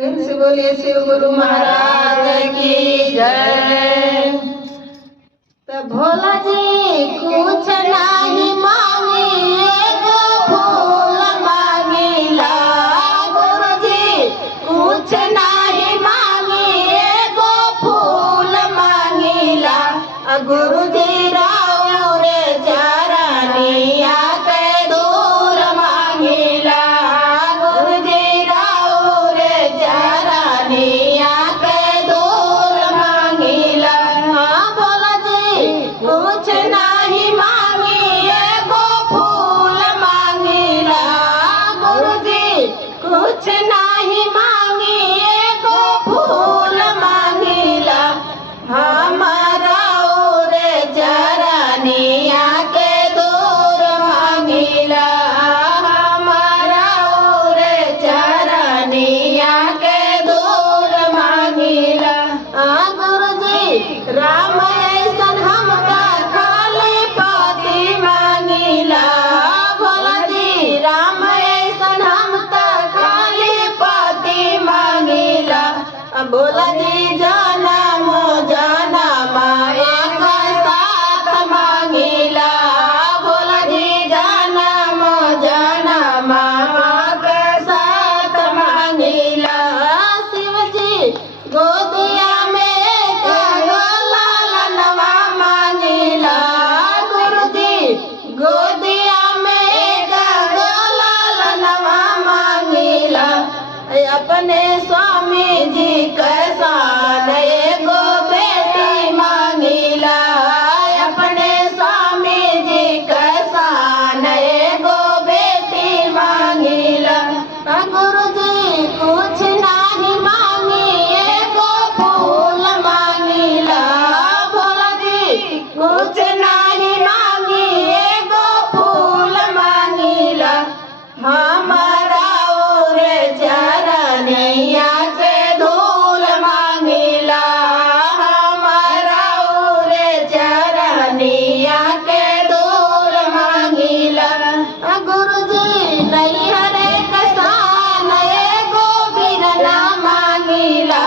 से बोलिए शिव गुरु महाराज की जय। तो भोला जी कुछ नहीं मांगी एगो फूल मांगिला, गुरु जी कुछ नहीं मांगी एगो फूल मांगिला, गुरु जी राव रे चरनिया के दूर मांगिला, गुरु जी राव रे चरनिया के दूर मांगिला। हाँ भोला जी कुछ नहीं मांगी एगो फूल मांगिला, गुरु जी कुछ नहीं मांगी एगो फूल मांगिला, हमारा रे चरनिया के दूर मांगिला, हमारा रे चरनिया के दूर मांगिला। गुरु जी राम ऐसन हमका खाली पति मांगिला, भोला जी राम ऐसन हमका खाली पति मांगिला, भोला जी जनम जनम एक साथ मांगिला, भोला जी जनम जनम एक साथ मांगिला। शिव जी गोदिया में एक लालनवा मांगिला, गुरु जी गोदिया में एक लालनवा मांगिला, अपने स्वामी जी के साथ एगो बेटी मांगिला, अपने स्वामी जी के साथ एगो बेटी मांगिला। गुरु जी कुछ नहीं मांगी एगो फूल मांगिला, भोला जी कुछ नहीं मांगी एगो फूल मांगिला, हमारा रे चरनिया के धूल मांगिला, हमारा रे चरनिया के धूल मांगिला। गुरु जी नहीं हरे कसान एगो बिरना मांगिला,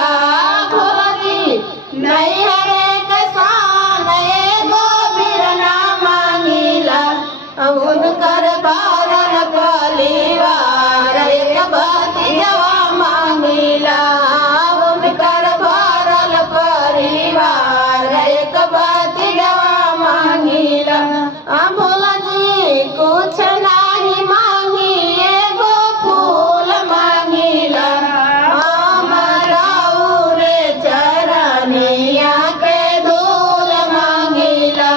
भोला जी नहीं हरे कसान एगो बिरना मांगिला, उनकर बारन परिवार एक भतीजवा मांगिला, उनकर भरल परिवार एक भतीजवा मांगिला। भोला जी कुछ नहीं मांगी एगो फूल मांगिला, हमारा रे चरनिया के धूल मांगिला,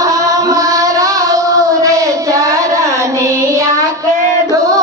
हमारा रे चरनिया के धूल